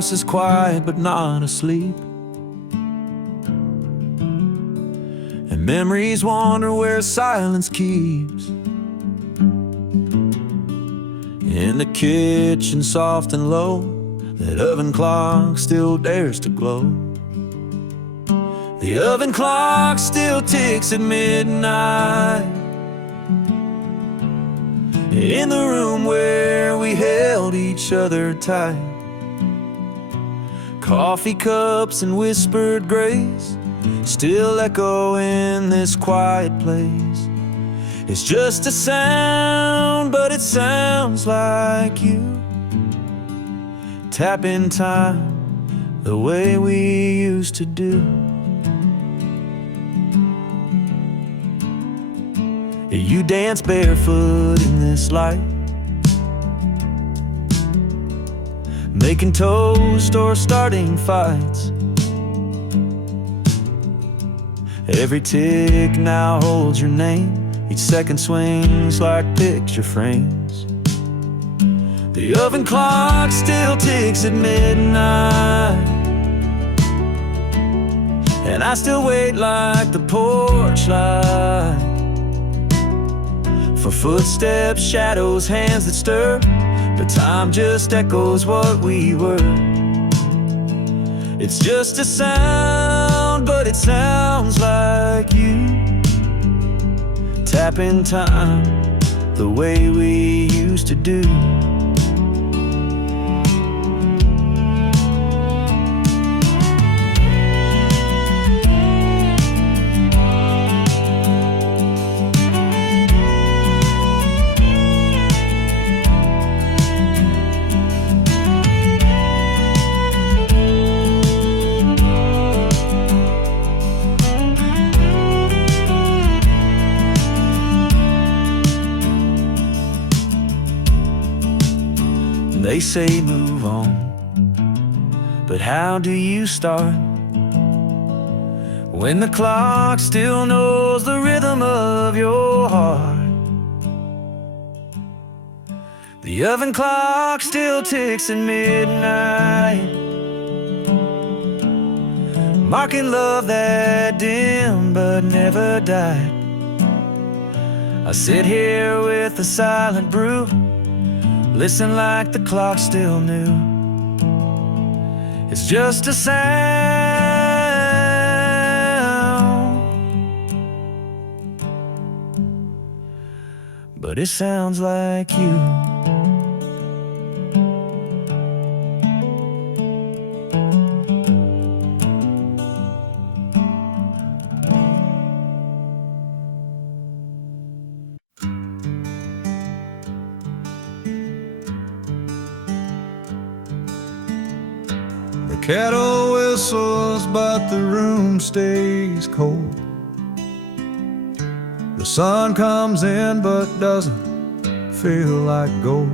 house is quiet but not asleep, and memories wander where silence keeps. In the kitchen, soft and low, that oven clock still dares to glow. The oven clock still ticks at midnight, in the room where we held each other tight. Coffee cups and whispered grace still echo in this quiet place. It's just a sound, but it sounds like you. Tap in time the way we used to do. You dance barefoot in this light, making toast or starting fights. Every tick now holds your name, each second swings like picture frames. The oven clock still ticks at midnight, and I still wait like the porch light, for footsteps, shadows, hands that stir. But time just echoes what we were. It's just a sound, but it sounds like you. Tap in time the way we used to do. They say move on, but how do you start when the clock still knows the rhythm of your heart? The oven clock still ticks at midnight, marking love that dimmed but never died. I sit here with a silent brew, listen like the clock still knew. It's just a sound, but it sounds like you. Kettle whistles, but the room stays cold. The sun comes in, but doesn't feel like gold.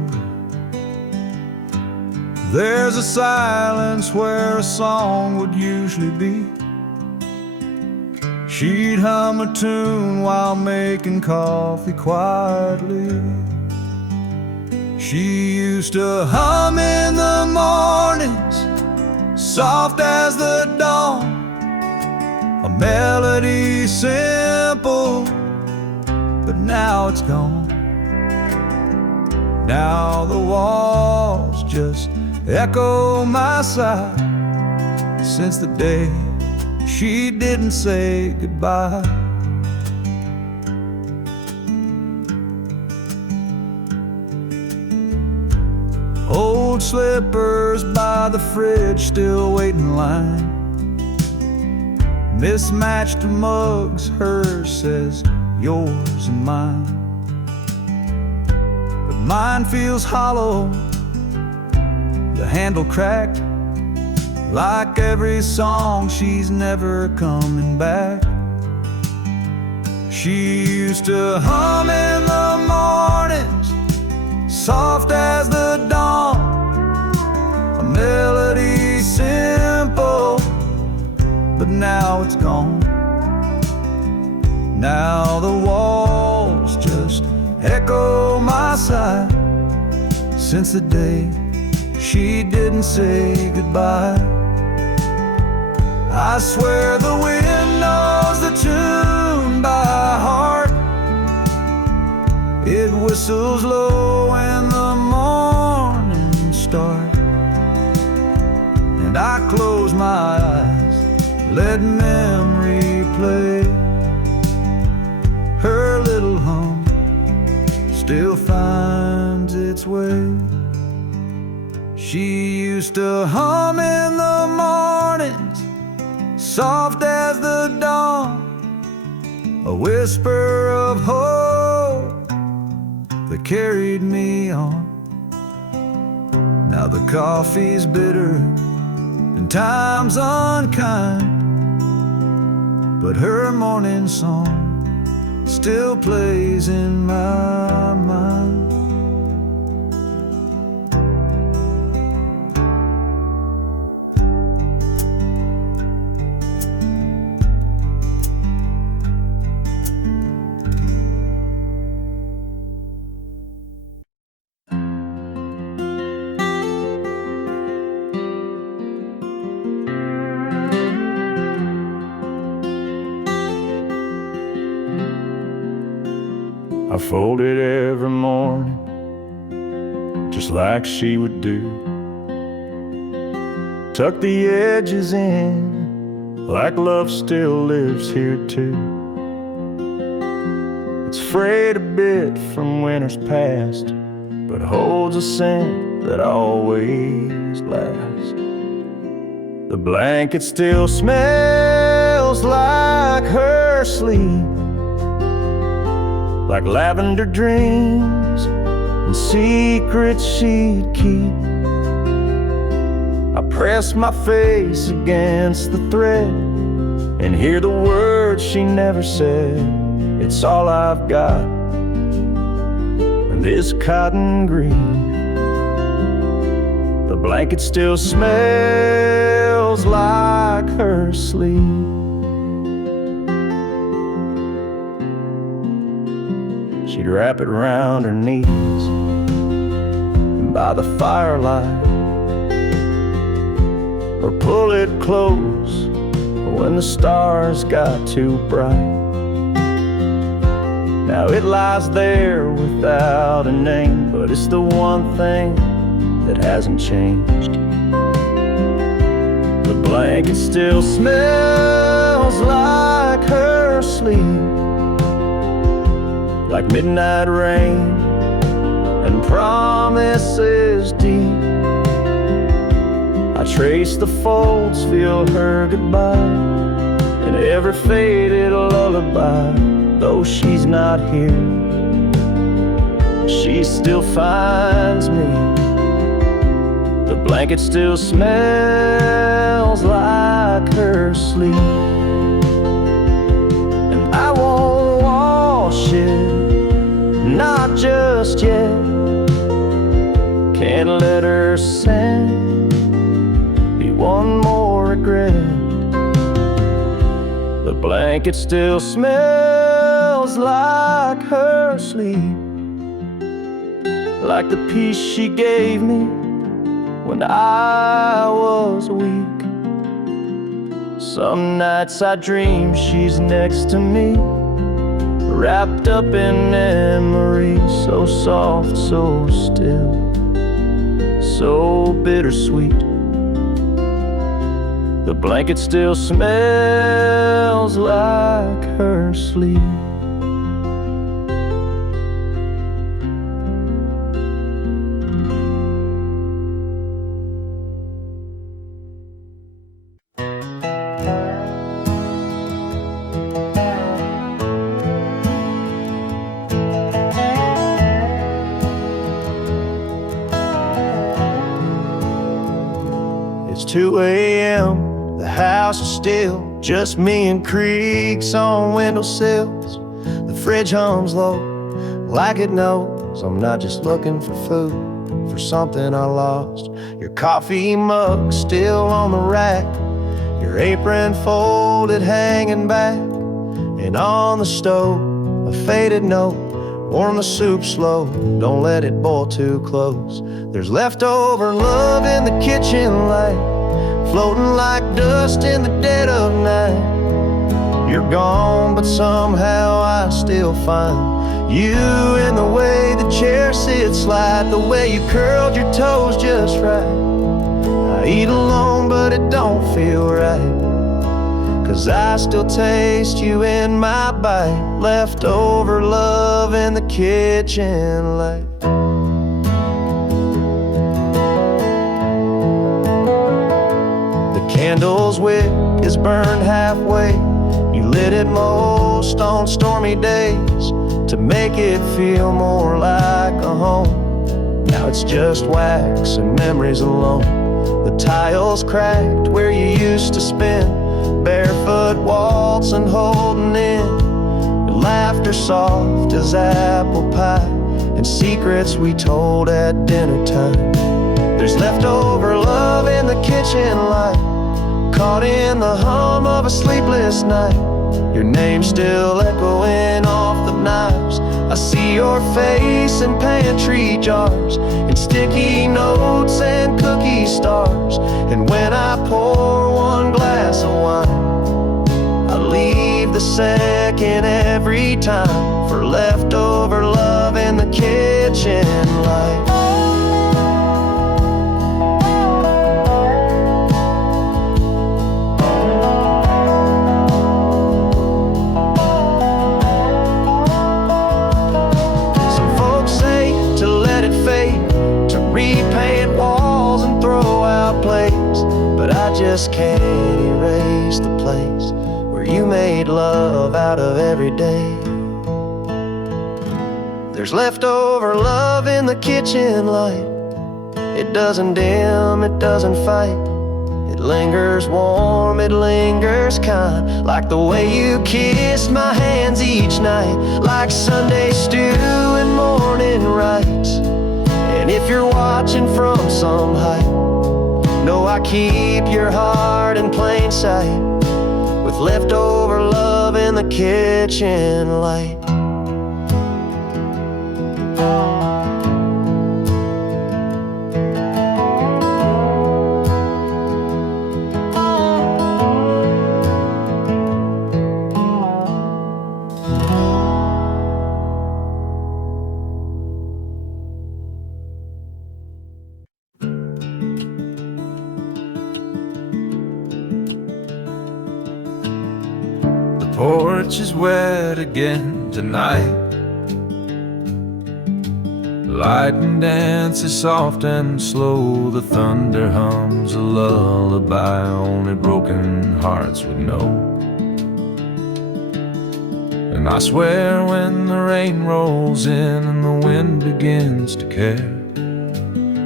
There's a silence where a song would usually be. She'd hum a tune while making coffee quietly. She used to hum in the mornings, soft as the dawn, a melody simple, but now it's gone. Now the walls just echo my sigh, since the day she didn't say goodbye. Old slippers by the fridge still wait in line. Mismatched mugs, hers says yours and mine. But mine feels hollow, the handle cracked, like every song she's never coming back. She used to hum in the mornings, soft as the dawn, a melody simple, but now it's gone. Now the walls just echo my sigh, since the day she didn't say goodbye. I swear the wind knows the tune by heart. It whistles low when the morning starts, and I close my eyes, let memory play. Her little hum still finds its way. She used to hum in the mornings, soft as the dawn, a whisper of hope that carried me on. Now the coffee's bitter and time's unkind, but her morning song still plays in my mind. I fold it every morning, just like she would do. Tuck the edges in, like love still lives here too. It's frayed a bit from winters past, but holds a scent that always lasts. The blanket still smells like her sleep, like lavender dreams and secrets she'd keep. I press my face against the thread and hear the words she never said. It's all I've got, and this cotton green. The blanket still smells like her sleep. She'd wrap it around her knees by the firelight, or pull it close when the stars got too bright. Now it lies there without a name, but it's the one thing that hasn't changed. The blanket still smells like her sleep, like midnight rain and promises deep. I trace the folds, feel her goodbye in every faded lullaby. Though she's not here, she still finds me. The blanket still smells like her sleep, and I won't wash it, not just yet. Can't let her scent be one more regret. The blanket still smells like her sleep, like the peace she gave me when I was weak. Some nights I dream she's next to me, wrapped up in memories, so soft, so still, so bittersweet. The blanket still smells like her sleep. It's 2 a.m. The house is still, just me and creaks on windowsills. The fridge hums low, like it knows I'm not just looking for food, for something I lost. Your coffee mug still on the rack, your apron folded hanging back, and on the stove a faded note Warm the soup slow, don't let it boil too close. There's leftover love in the kitchen light, floating like dust in the dead of night. You're gone, but somehow I still find you in the way the chair sits light, the way you curled your toes just right. I eat alone, but it don't feel right, 'cause I still taste you in my bite. Leftover love in the kitchen light. The candle's wick is burned halfway. You lit it most on stormy days to make it feel more like a home. Now it's just wax and memories alone. The tiles cracked where you used to spin, barefoot waltzing, holding in. Your laughter soft as apple pie, and secrets we told at dinner time. There's leftover love in the kitchen light, caught in the hum of a sleepless night. Your name still echoing off the knives. I see your face in pantry jars, in sticky notes and cookie stars. And when I pour one glass of wine, I leave the second every time for leftover love in the kitchen light. Repaint walls and throw out plates, but I just can't erase the place where you made love out of every day. There's leftover love in the kitchen light. It doesn't dim, it doesn't fight. It lingers warm, it lingers kind, like the way you kissed my hands each night, like Sunday stew and morning rites. And if you're watching from some height, know I keep your heart in plain sight, with leftover love in the kitchen light. Porch is wet again tonight. Lightning dances soft and slow. The thunder hums a lullaby only broken hearts would know. And I swear when the rain rolls in and the wind begins to care,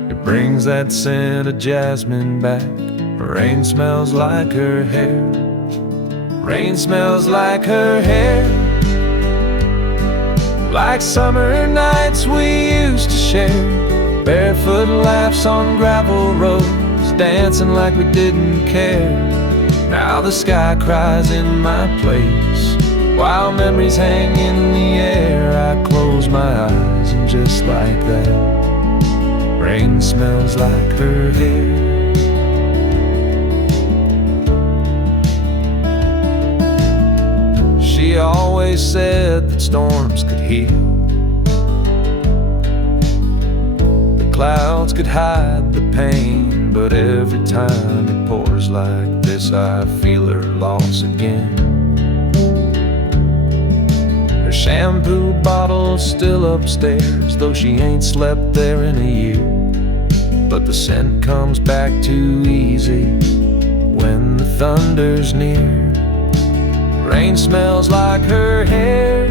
it brings that scent of jasmine back. Rain smells like her hair. Rain smells like her hair, like summer nights we used to share. Barefoot laughs on gravel roads, dancing like we didn't care. Now the sky cries in my place, while memories hang in the air. I close my eyes and just like that, rain smells like her hair. She always said that storms could heal, the clouds could hide the pain, but every time it pours like this I feel her loss again. Her shampoo bottle's still upstairs, though she ain't slept there in a year. But the scent comes back too easy when the thunder's near. Rain smells like her hair,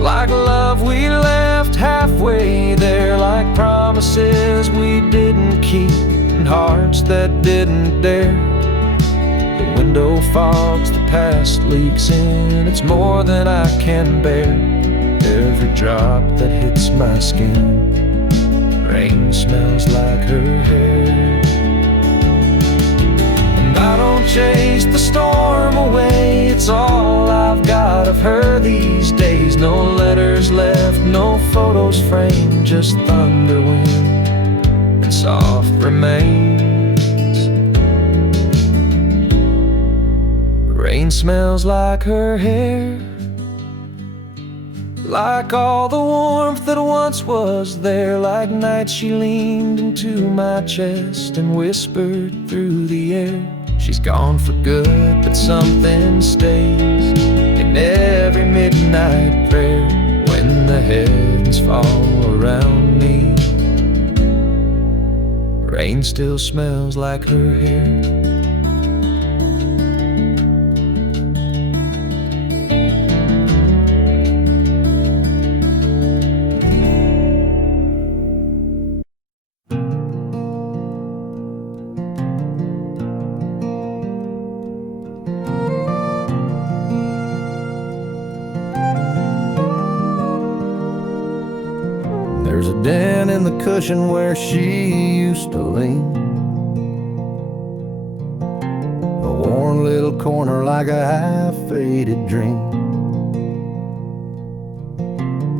like love we left halfway there, like promises we didn't keep and hearts that didn't dare. The window fogs, the past leaks in, it's more than I can bear. Every drop that hits my skin, rain smells like her hair. I don't chase the storm away, it's all I've got of her these days. No pictures left, no photos framed, just thunder, wind, and soft remains. Rain smells like her hair, like all the warmth that once was there. Like nights she leaned into my chest and whispered through the air. She's gone for good, but something stays in every midnight prayer. When the heavens fall around me, rain still smells like her hair. There's a dent in the cushion where she used to lean, a worn little corner like a half-faded dream.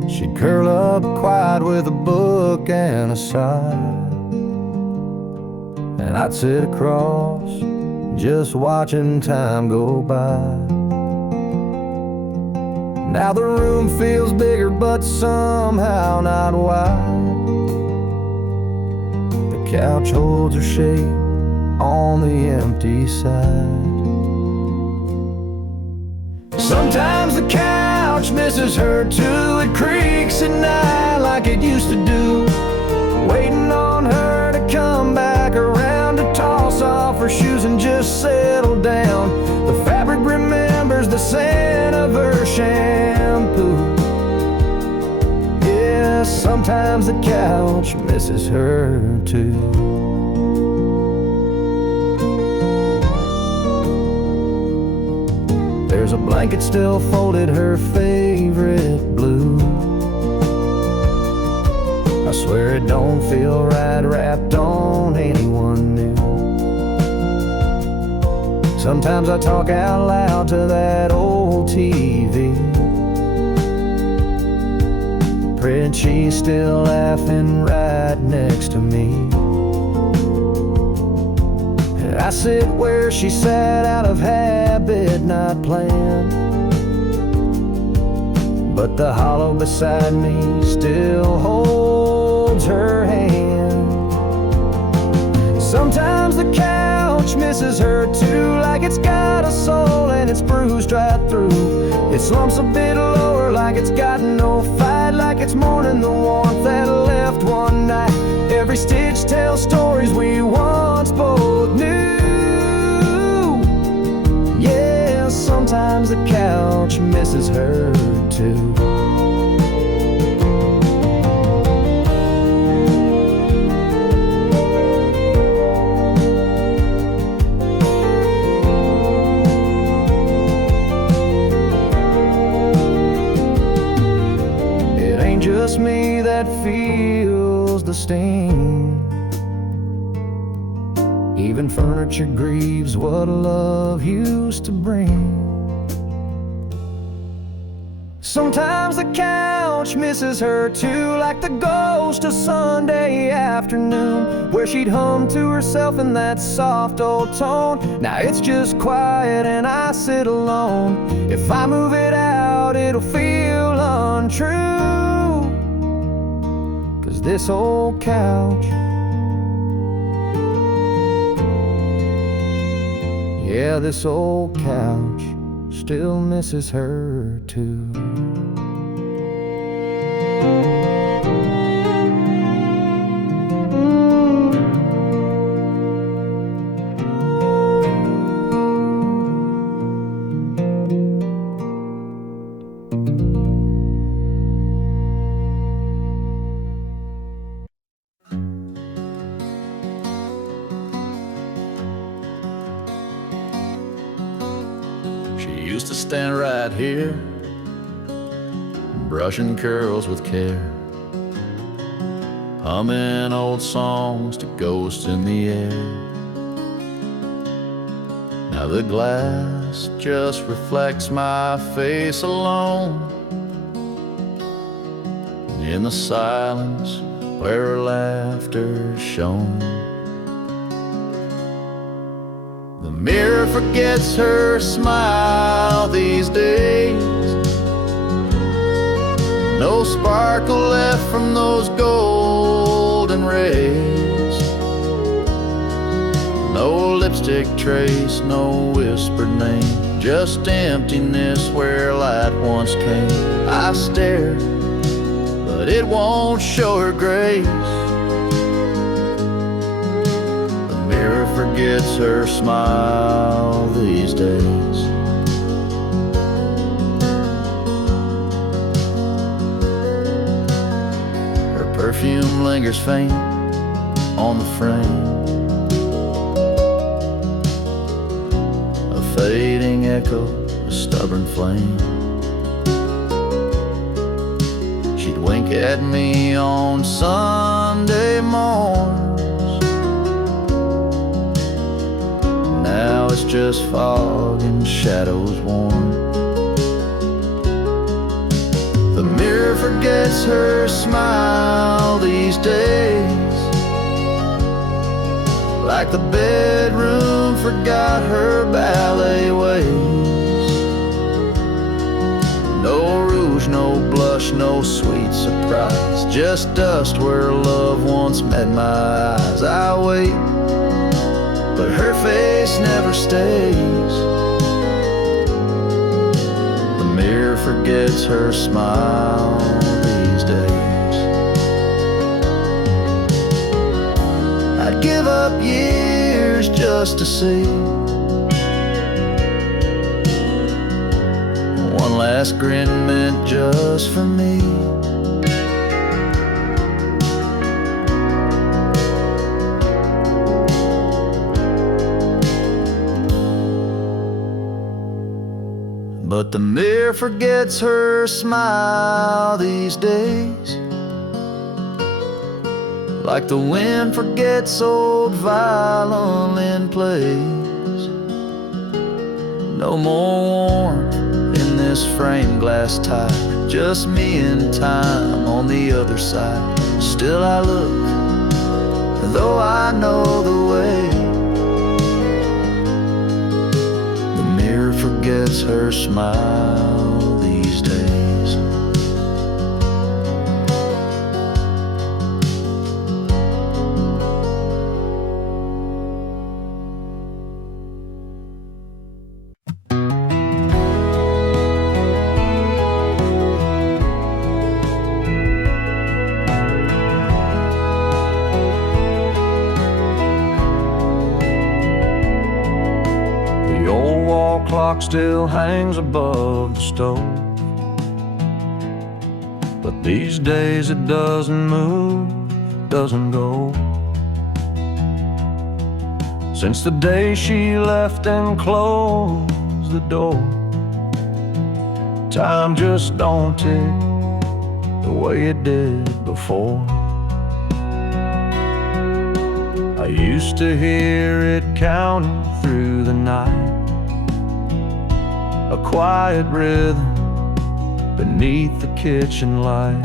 She'd curl up quiet with a book and a sigh, and I'd sit across just watching time go by. Now the room feels bigger, but somehow not wide. The couch holds her shape on the empty side. Sometimes the couch misses her too. It creaks at night like it used to do, waiting on her to come back around to toss off her shoes and just settle down. The fabric remembers the scent of her shampoo. Yeah, sometimes the couch misses her too. There's a blanket still folded, her favorite blue. I swear it don't feel right wrapped on anyone new. Sometimes I talk out loud to that old TV, praying she's still laughing right next to me. And I sit where she sat out of habit, not planned, but the hollow beside me still holds her hand. Sometimes the couch misses her too, like it's got a soul and it's bruised right through. It slumps a bit lower like it's got no fight, like it's mourning the warmth that left one night. Every stitch tells stories we once both knew. Yeah, sometimes the couch misses her too. Just me that feels the sting. Even furniture grieves what love used to bring. Sometimes the couch misses her too, like the ghost of Sunday afternoon, where she'd hum to herself in that soft old tone. Now it's just quiet and I sit alone. If I move it out, it'll feel untrue. This old couch, yeah, this old couch still misses her too. Used to stand right here, brushing curls with care, humming old songs to ghosts in the air. Now the glass just reflects my face alone, in the silence where her laughter shone. The mirror forgets her smile these days. No sparkle left from those golden rays. No lipstick trace, no whispered name, just emptiness where light once came. I stare, but it won't show her grace. The mirror forgets her smile these days. Her perfume lingers faint on the frame, a fading echo, a stubborn flame. She'd wink at me on Sunday morns. Now it's just fog and shadows worn. The mirror forgets her smile these days, like the bedroom forgot her ballet ways. No rouge, no blush, no sweet surprise, just dust where love once met my eyes. I wait, but her face never stays. The mirror forgets her smile these days. I'd give up years just to see one last grin meant just for me. But the mirror forgets her smile these days, like the wind forgets old violin plays. No more warmth in this framed glass tie, just me and time on the other side. Still I look, though I know the way. The mirror forgets her smile these days. Clock still hangs above the stove, but these days it doesn't move, doesn't go. Since the day she left and closed the door, time just don't tick the way it did before. I used to hear it counting through the night, a quiet rhythm beneath the kitchen light.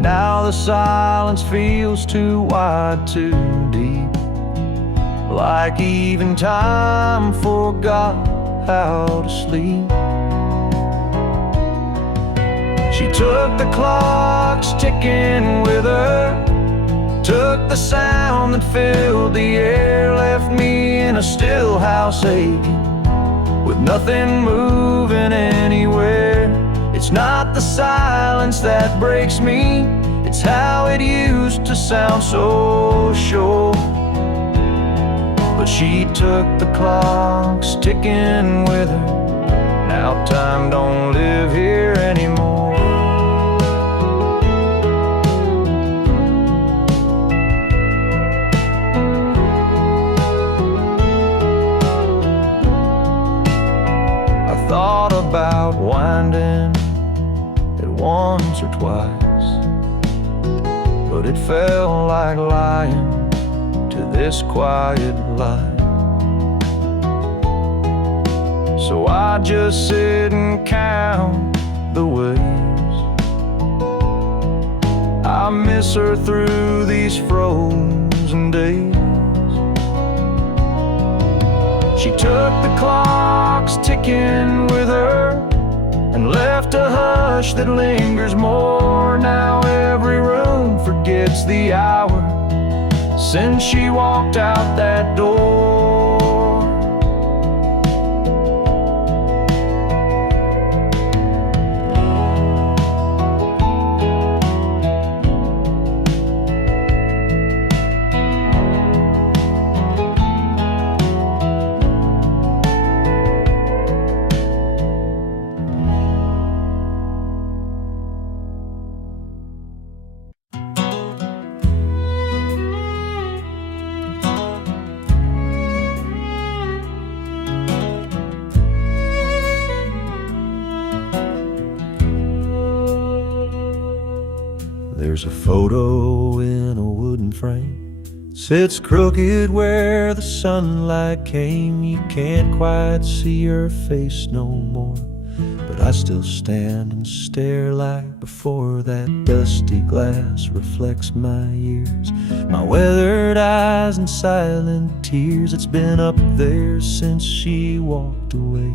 Now the silence feels too wide, too deep, like even time forgot how to sleep. She took the clocks ticking with her, took the sound that filled the air, left me in a still house aching, with nothing moving anywhere. It's not the silence that breaks me, it's how it used to sound so sure. But she took the clocks ticking with her, now time don't live here anymore. Thought about winding it once or twice, but it felt like lying to this quiet light. So I just sit and count the waves. I miss her through these frozen days. She took the clocks ticking with her and left a hush that lingers more. Now every room forgets the hour since she walked out that door. There's a photo in a wooden frame, sits crooked where the sunlight came. You can't quite see her face no more, but I still stand and stare like before. That dusty glass reflects my years, my weathered eyes and silent tears. It's been up there since she walked away,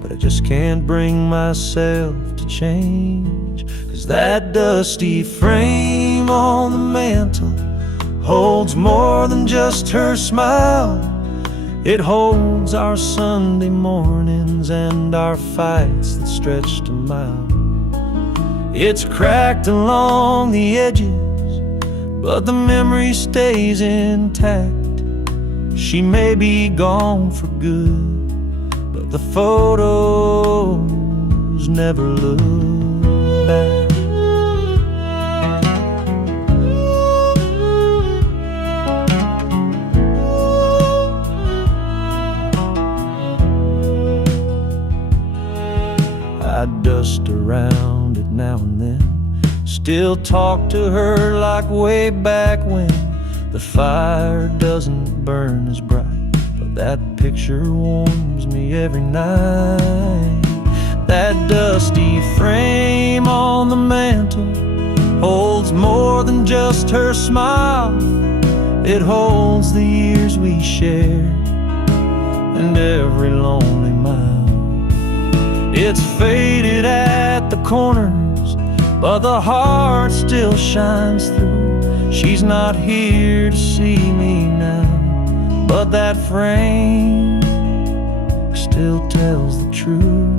but I just can't bring myself to change. 'Cause that dusty frame on the mantle holds more than just her smile. It holds our Sunday mornings and our fights that stretched a mile. It's cracked along the edges, but the memory stays intact. She may be gone for good, but the photos never look back. I dust around it now and then, still talk to her like way back when. The fire doesn't burn as bright, but that picture warms me every night. That dusty frame on the mantle holds more than just her smile. It holds the years we shared and every lonely mile. It's faded at the corners, but the heart still shines through. She's not here to see me now, but that frame still tells the truth.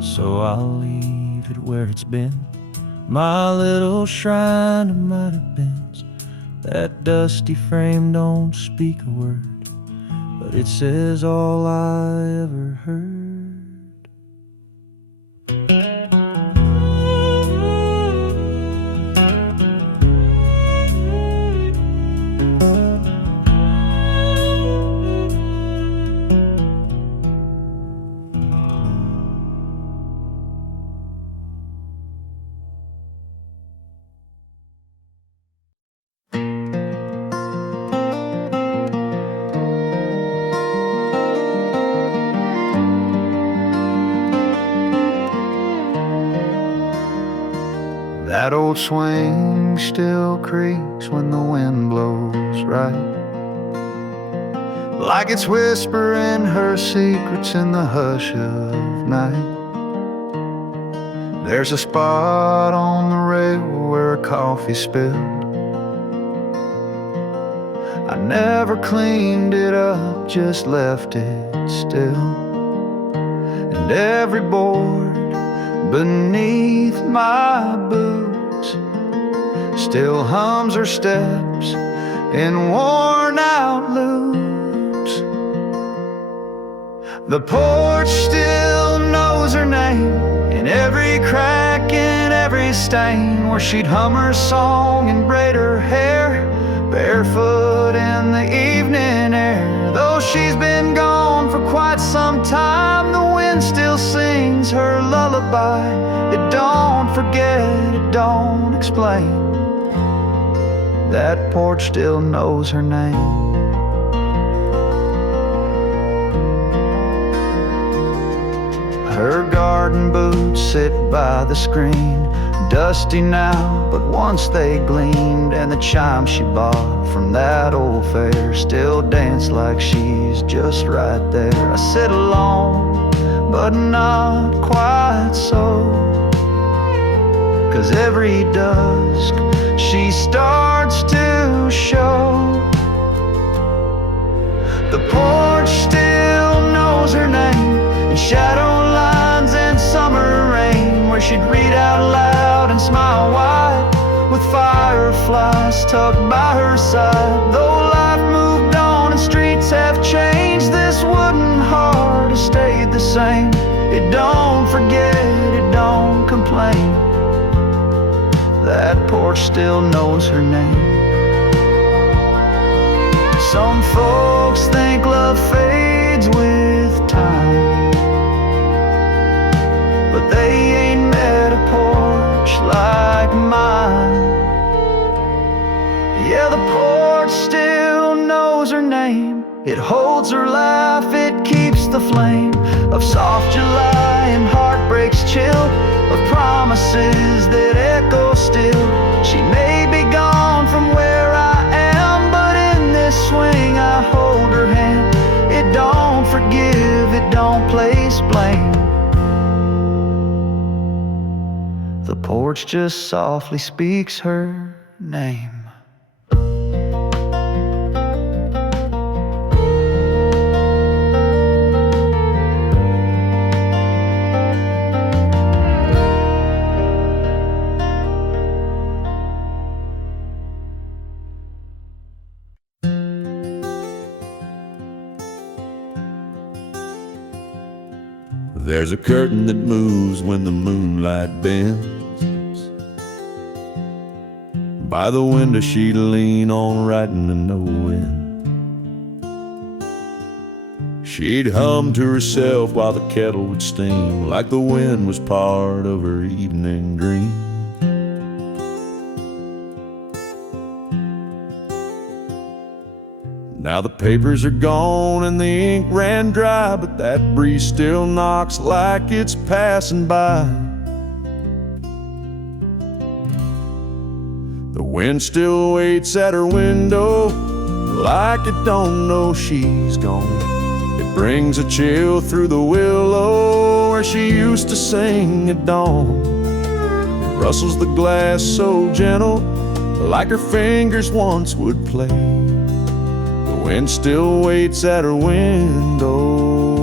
So I'll leave it where it's been, my little shrine of might have beens. That dusty frame don't speak a word, but it says all I ever heard. That old swing still creaks when the wind blows right, like it's whispering her secrets in the hush of night. There's a spot on the rail where a coffee spilled. I never cleaned it up, just left it still. And every board beneath my boots still hums her steps in worn out loops. The porch still knows her name in every crack, in every stain, where she'd hum her song and braid her hair barefoot in the evening air. Though she's been gone for quite some time, the wind still sings her lullaby That porch still knows her name. Her garden boots sit by the screen, dusty now, but once they gleamed. And the chime she bought from that old fair still dance like she's just right there. I sit alone, but not quite so, 'cause every dusk she starts to show. The porch still knows her name, in shadow lines and summer rain, where she'd read out loud and smile wide, with fireflies tucked by her side. Though life moved on and streets have changed, this wooden heart has stayed the same. It don't forget, it don't complain. That porch still knows her name. Some folks think love fades with time, but they ain't met a porch like mine. Yeah, the porch still knows her name. It holds her laugh, it keeps the flame of soft July and heartbreak's chill, of promises that echo still. She may be gone from where I am, but in this swing I hold her hand. It don't forgive, it don't place blame. The porch just softly speaks her name. There's a curtain that moves when the moonlight bends. By the window she'd lean on, writing to no end. She'd hum to herself while the kettle would steam, like the wind was part of her evening dream. Now the papers are gone and the ink ran dry, but that breeze still knocks like it's passing by. The wind still waits at her window, like it don't know she's gone. It brings a chill through the willow where she used to sing at dawn. It rustles the glass so gentle, like her fingers once would play. The wind still waits at her window,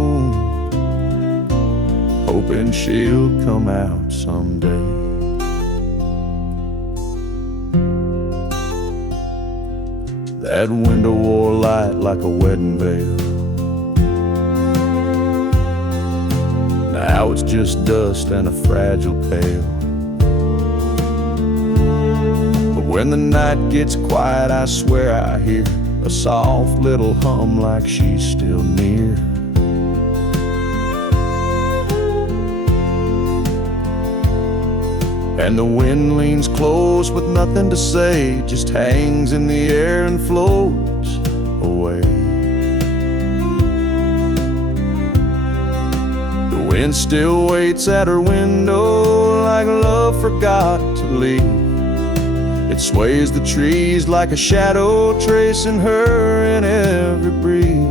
hoping she'll come out someday. That window wore light like a wedding veil. Now it's just dust and a fragile pail. But when the night gets quiet, I swear I hear a soft little hum like she's still near. And the wind leans close with nothing to say, just hangs in the air and floats away. The wind still waits at her window like love forgot to leave. It sways the trees like a shadow, tracing her in every breeze.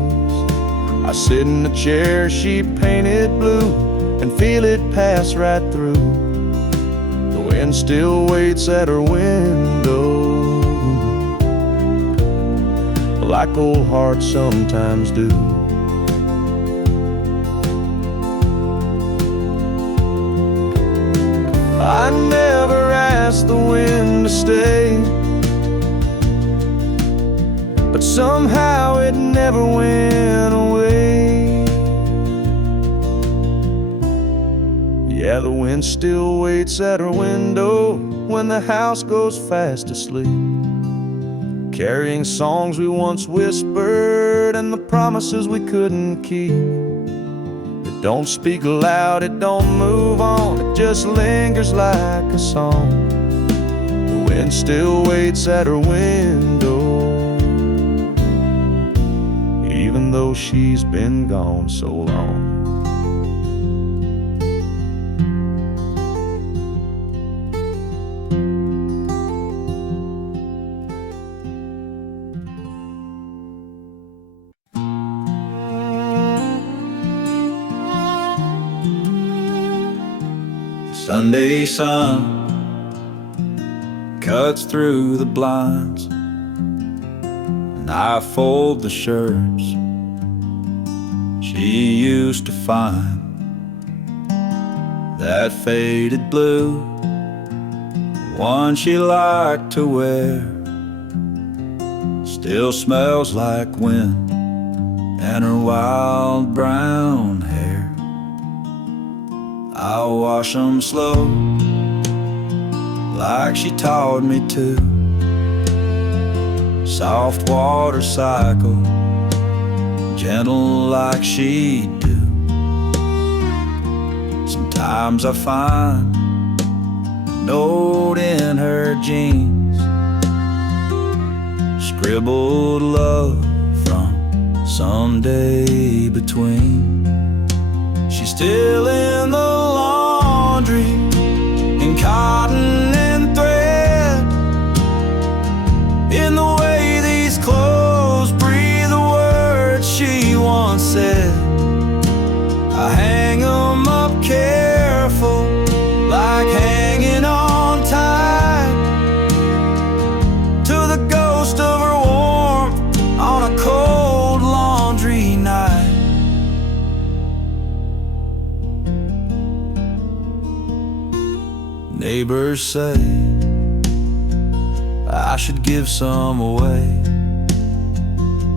I sit in a chair she painted blue and feel it pass right through. The wind still waits at her window, like old hearts sometimes do. I never asked the wind to stay, but somehow it never went away. Yeah, the wind still waits at her window when the house goes fast asleep, carrying songs we once whispered and the promises we couldn't keep. It don't speak aloud, it don't move on, it just lingers like a song. The wind still waits at her window, even though she's been gone so long. Sunday sun cuts through the blinds, and I fold the shirts she used to find. That faded blue, one she liked to wear, still smells like wind and her wild brown hair. I'll wash 'em slow, like she taught me to. Soft water cycle, gentle like she do. Sometimes I find a note in her jeans, scribbled love from someday between. She's still in the laundry, in cotton and thread, in the way these clothes breathe the words she once said. I hang 'em up careful, like hanging on tight to the ghost of her warmth on a cold laundry night. Neighbors say I should give some away,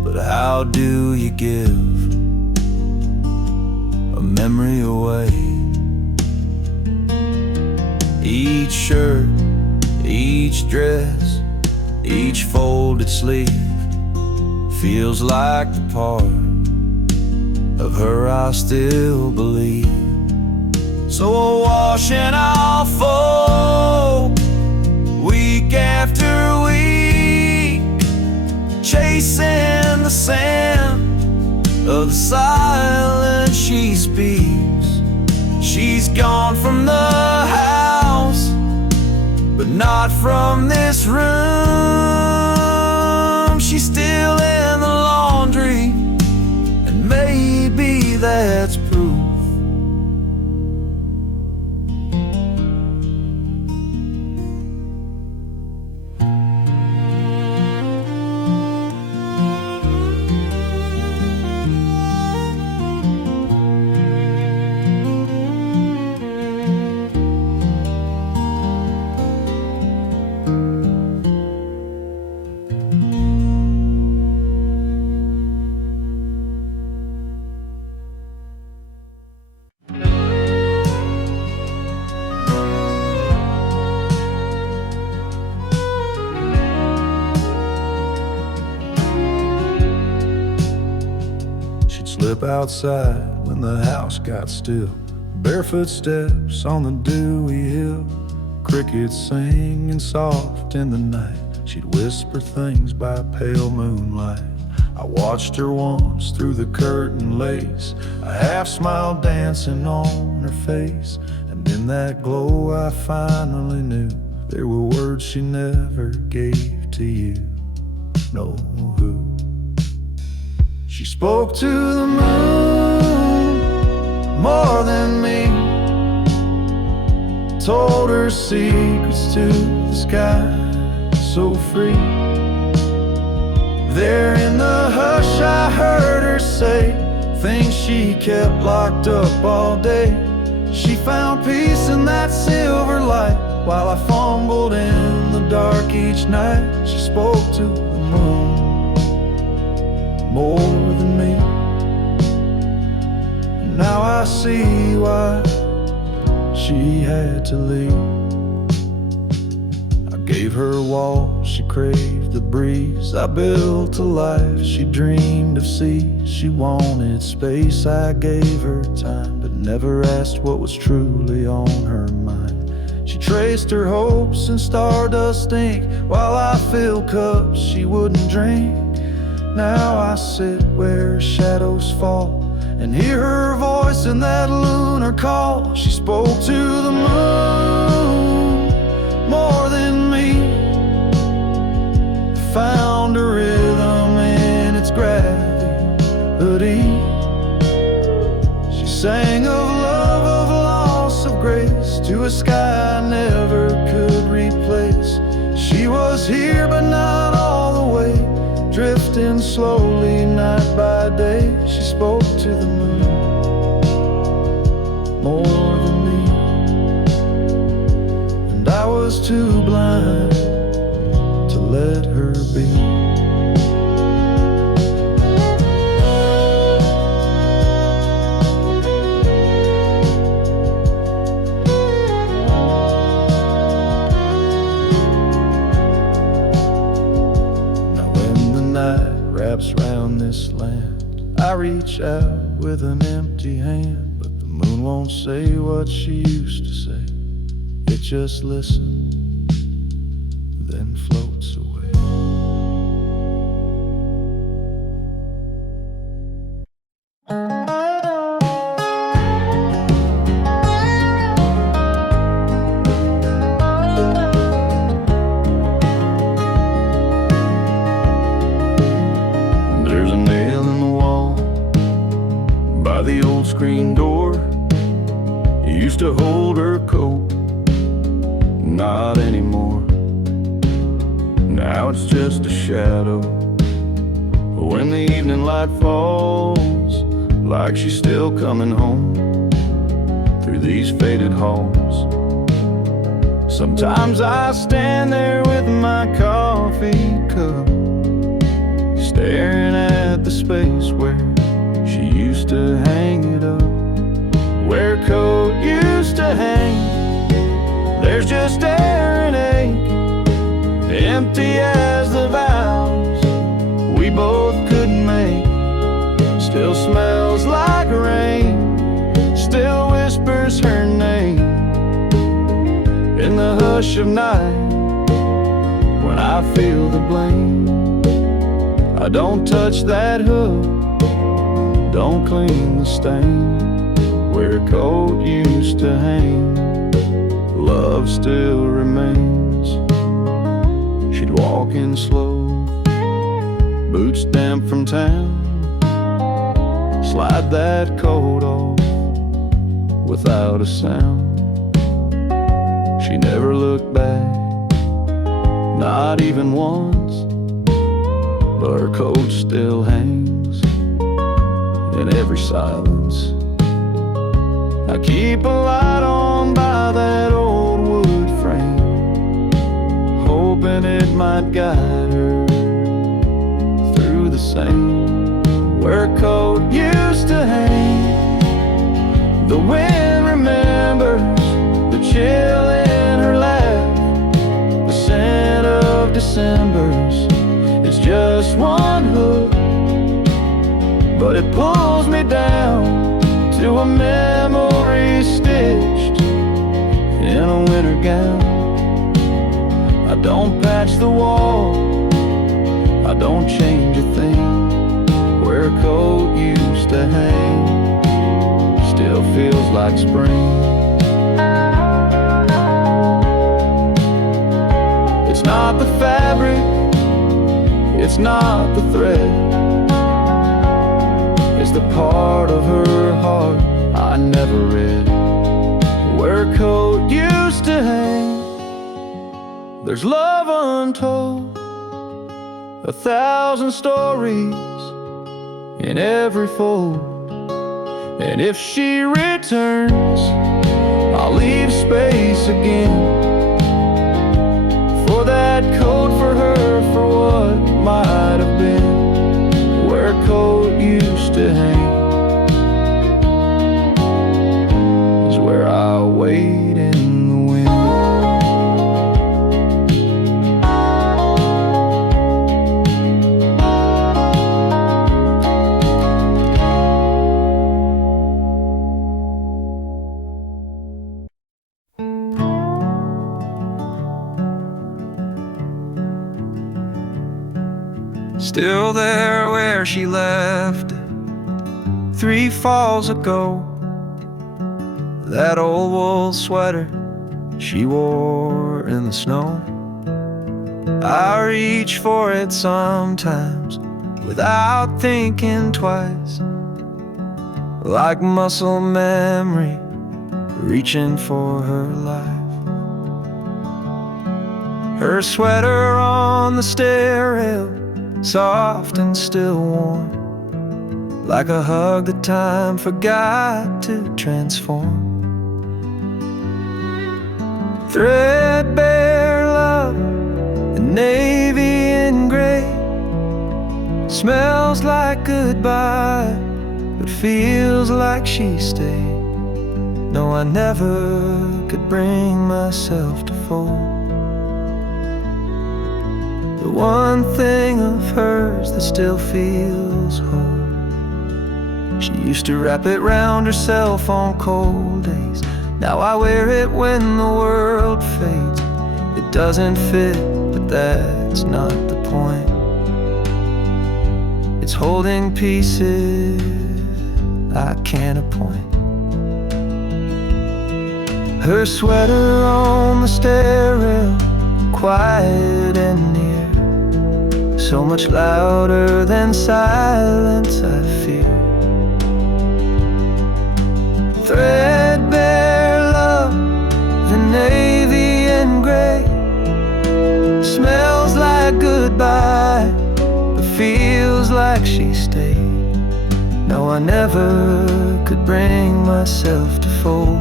but how do you give a memory away? Each shirt, each dress, each folded sleeve feels like the part of her I still believe. So I'll wash and I'll fold, week after week, chasing the sand of the silence she speaks. She's gone from the house, but not from this room. She's still in the laundry, and maybe that's proof. Slip outside when the house got still, barefoot steps on the dewy hill, crickets singing soft in the night. She'd whisper things by pale moonlight. I watched her once through the curtain lace, a half smile dancing on her face, and in that glow I finally knew there were words she never gave to you. No, who? She spoke to the moon more than me, told her secrets to the sky, so free. There in the hush I heard her say things she kept locked up all day. She found peace in that silver light while I fumbled in the dark each night. She spoke to the moon more than me. Now I see why she had to leave. I gave her walls, she craved the breeze. I built a life she dreamed of seas. She wanted space, I gave her time, but never asked what was truly on her mind. She traced her hopes in stardust ink, while I filled cups she wouldn't drink. Now I sit where shadows fall and hear her voice in that lunar call. She spoke to the moon more than me, found a rhythm in its gravity. She sang of love, of loss, of grace, to a sky I never could replace. She was here but not all the way, drifting slowly night by day. She spoke to the moon more than me, and I was too blind to let her be. Wraps round this land, I reach out with an empty hand, but the moon won't say what she used to say. It just listens, then floats away. The old screen door, you used to hold her coat, not anymore. Now it's just a shadow when the evening light falls, like she's still coming home through these faded halls. Sometimes I stand there with my coffee cup, staring at the space where she used to hang it up, where her coat used to hang. There's just air and ache, empty as the vows we both couldn't make. Still smells like rain, still whispers her name in the hush of night when I feel the blame. I don't touch that hook, don't clean the stain where her coat used to hang. Love still remains. She'd walk in slow, boots damp from town, slide that coat off without a sound. She never looked back, not even once, but her coat still hangs in every silence. I keep a light on by that old wood frame, hoping it might guide her through the same where her coat used to hang. The wind remembers the chill in her laugh, the scent of December's. It's just one hook, but it pulls me down to a memory stitched in a winter gown. I don't patch the wall, I don't change a thing. Where her coat used to hang still feels like spring. It's not the fabric, it's not the thread, it's the part of her heart I never read. Where her coat used to hang, there's love untold, 1,000 stories in every fold. And if she returns, I'll leave space again for that coat, for her, for what might have been. Where her coat used to hang is where I'll wait in the wind. still there where she left it 3 falls ago. That old wool sweater she wore in the snow. I reach for it sometimes without thinking twice, like muscle memory reaching for her life. Her sweater on the stair rail, soft and still warm, like a hug that time forgot to transform. Threadbare love in navy and gray, smells like goodbye, but feels like she stayed. No, I never could bring myself to fold the one thing of hers that still feels home. She used to wrap it round herself on cold days. Now I wear it when the world fades. It doesn't fit, but that's not the point. It's holding pieces I can't appoint. Her sweater on the stair rail, quiet and near, so much louder than silence I fear. Threadbare love, the navy and gray, smells like goodbye, but feels like she stayed. No, I never could bring myself to fold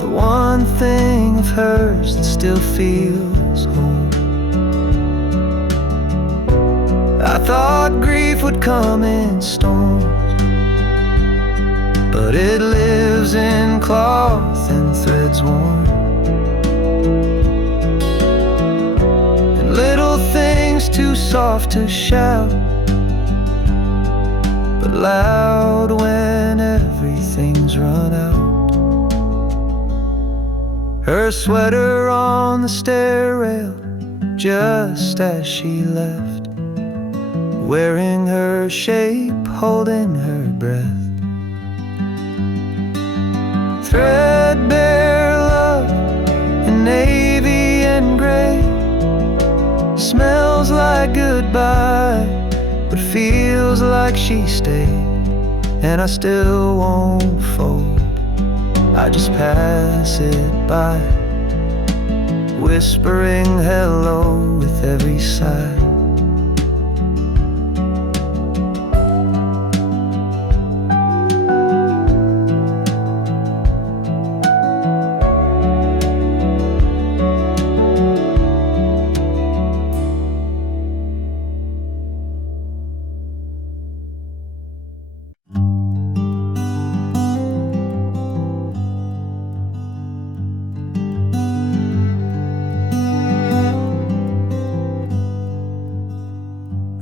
the one thing of hers that still feels home. I thought grief would come in storms, but it lives in cloth and threads worn, and little things too soft to shout, but loud when everything's run out. Her sweater on the stair rail, just as she left, wearing her shape, holding her breath. Threadbare love in navy and gray, smells like goodbye, but feels like she stayed. And I still won't fold, I just pass it by, whispering hello with every sigh.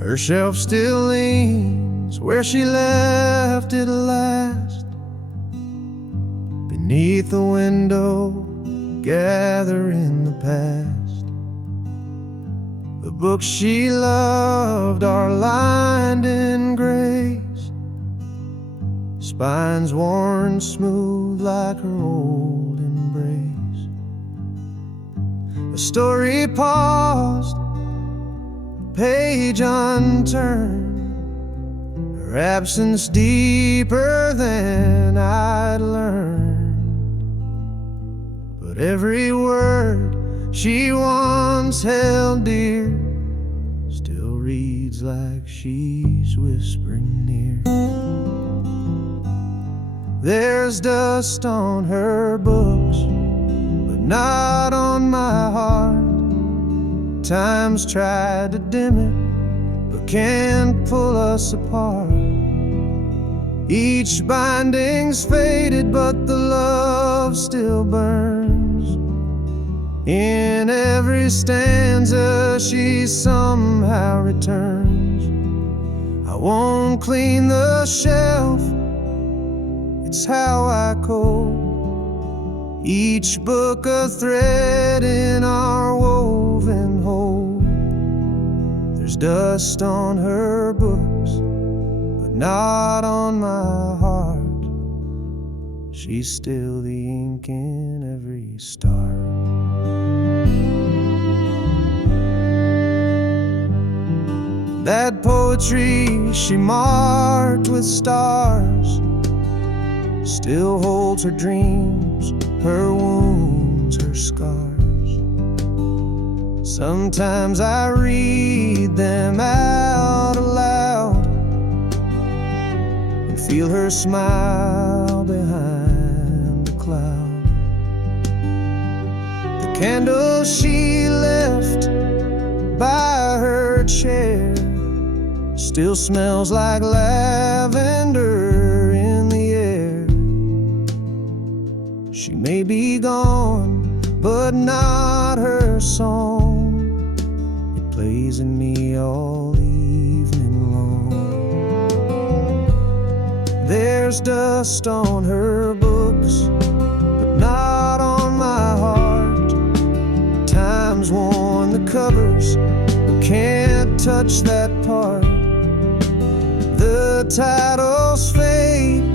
Her shelf still leans where she left it last, beneath the window, gathering the past. The books she loved are lined in grace, spines worn smooth like her old embrace. A story paused, page unturned, her absence deeper than I'd learned. But every word she once held dear still reads like she's whispering near. There's dust on her books, but not on my heart. Time's tried to dim it, but can't pull us apart. Each binding's faded, but the love still burns. In every stanza she somehow returns. I won't clean the shelf, it's how I code. Each book a thread in our woven whole. dust on her books, but not on my heart. She's still the ink in every star. That poetry she marked with stars still holds her dreams, her wounds, her scars. Sometimes I read them out aloud and feel her smile behind the cloud. The candle she left by her chair still smells like lavender in the air. She may be gone, but not her song. It plays in me all evening long. There's dust on her books, but not on my heart. Time's worn the covers, but can't touch that part. The titles fade,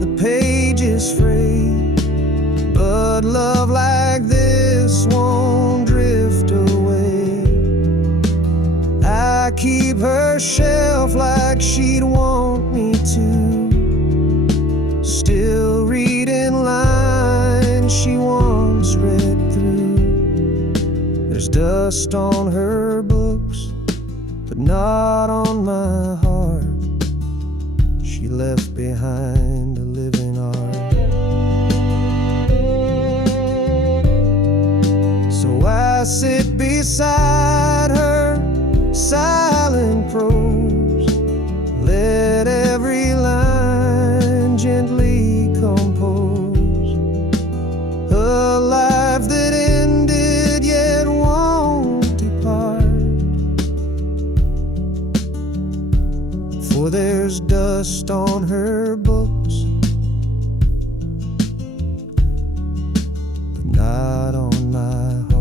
the pages frayed, but love like this won't drift away. I keep her shelf like she'd want me to, still reading lines she once read through. There's dust on her books, but not on my heart. She left behind a living art. So I sit beside her, silent prose, let every line gently compose. A life that ended yet won't depart. For there's dust on her books, but not on my heart.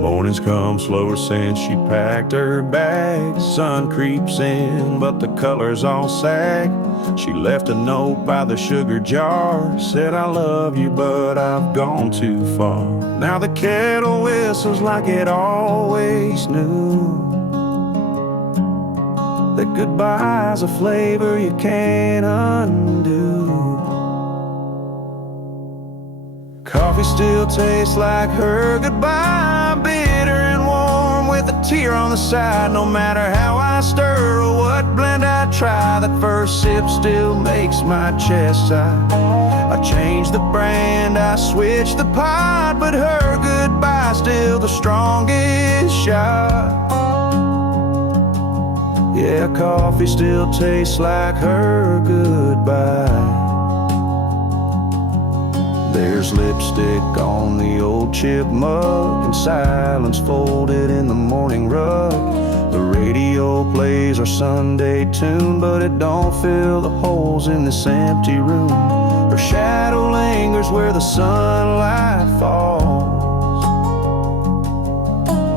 Mornings come slower since she packed her bags. Sun creeps in, but the colors all sag. She left a note by the sugar jar, said I love you, but I've gone too far. Now the kettle whistles like it always knew, that goodbye's a flavor you can't undo. Coffee still tastes like her goodbye, bitter and warm with a tear on the side. No matter how I stir or what blend I try, that first sip still makes my chest sigh. I changed the brand, I switched the pot, but her goodbye still the strongest shot. Yeah, coffee still tastes like her goodbye. There's lipstick on the old chip mug, and silence folded in the morning rug. The radio plays our Sunday tune, but it don't fill the holes in this empty room. Her shadow lingers where the sunlight falls,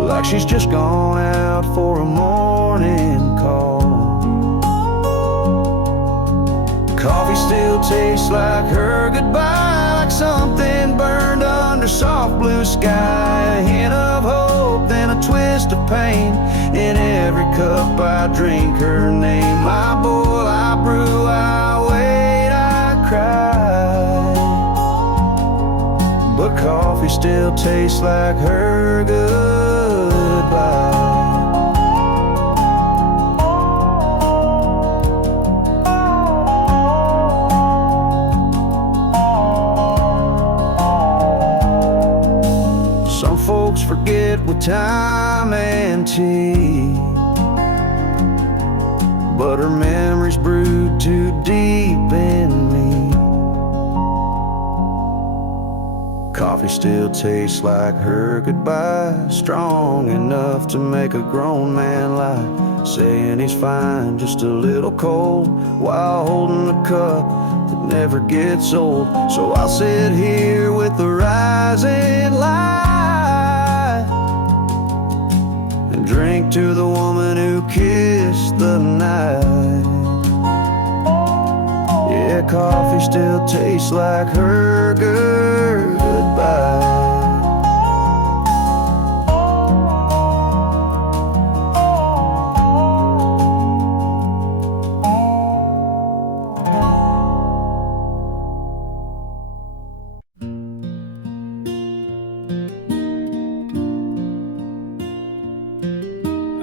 like she's just gone out for a morning call. Coffee still tastes like her goodbye, like something burned under soft blue sky. A hint of hope, then a twist of pain. In every cup I drink her name. I boil, I brew, I wait, I cry. still tastes like her goodbye. Some folks forget with time and tea, but her memories brewed too deep in me. Coffee still tastes like her goodbye, strong enough to make a grown man lie, saying he's fine, just a little cold, while holding a cup that never gets old. So I'll sit here with the rising light and drink to the woman who kissed the night. Yeah, coffee still tastes like her goodbye.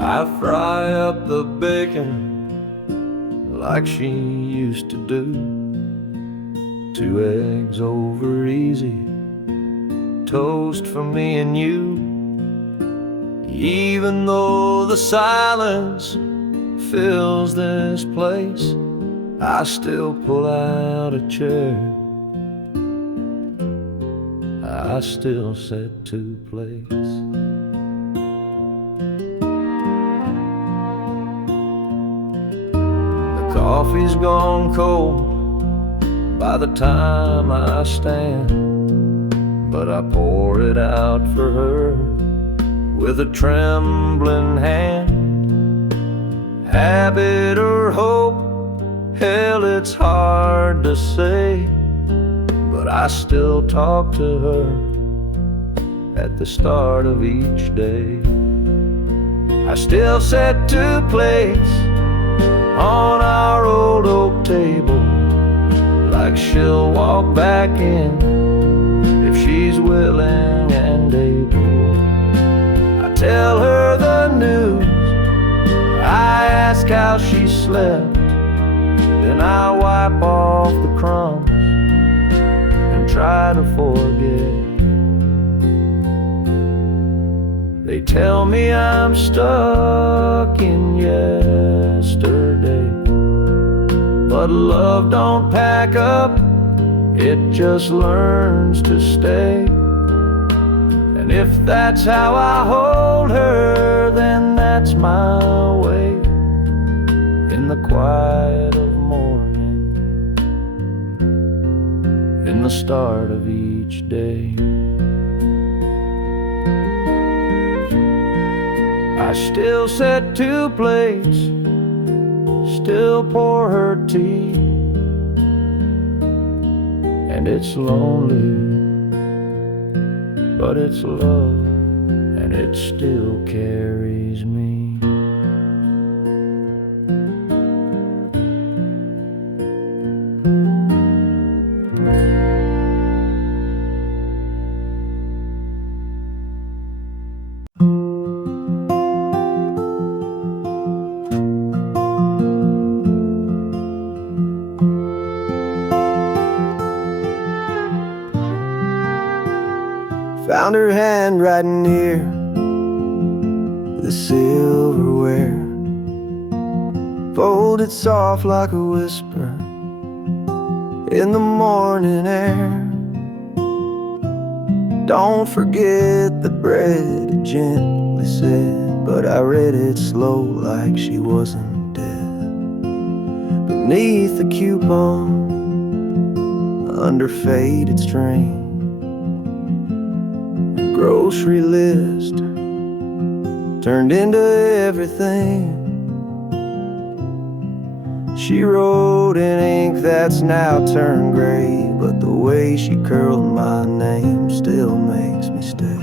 I fry up the bacon like she used to do. 2 eggs over easy, toast for me and you. Even though the silence fills this place, I still pull out a chair, I still set to place. Coffee's gone cold by the time I stand, but I pour it out for her with a trembling hand. Habit or hope, hell, it's hard to say, but I still talk to her at the start of each day. I still set 2 plates on our old oak table, like she'll walk back in if she's willing and able. I tell her the news, I ask how she slept, then I wipe off the crumbs and try to forget. They tell me I'm stuck in yesterday, but love don't pack up, it just learns to stay. And if that's how I hold her, then that's my way. In the quiet of morning, in the start of each day, I still set 2 plates, still pour her tea, and it's lonely, but it's love, and it still carries me. Found her handwriting near the silverware, folded soft like a whisper in the morning air. Don't forget the bread, it gently said, but I read it slow like she wasn't dead. Beneath the coupon, under faded string, grocery list turned into everything. She wrote in ink that's now turned gray, but the way she curled my name still makes me stay.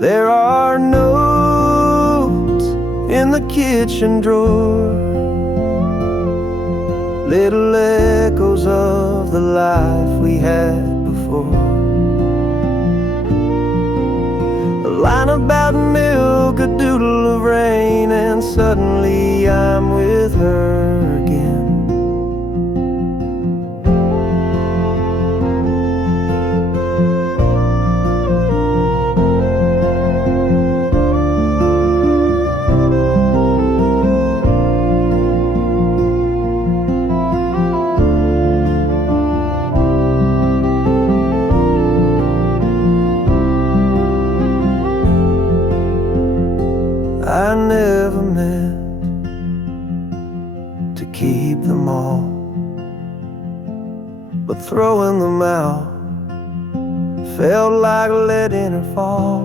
There are notes in the kitchen drawer, little echoes of the life we had before. about milk, a doodle of rain, and suddenly I'm with her again. I never meant to keep them all, but throwing them out felt like letting her fall.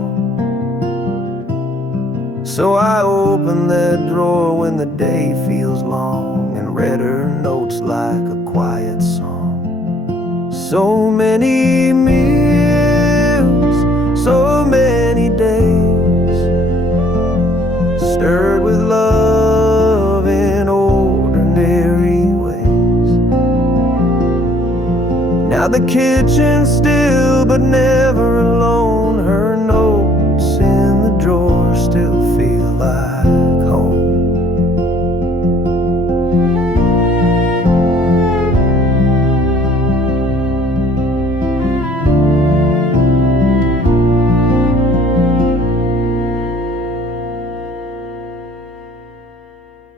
So I opened that drawer when the day feels long and read her notes like a quiet song. So many meals, so many days, stirred with love in ordinary ways. Now the kitchen's still but never alone. Her notes in the drawer still feel like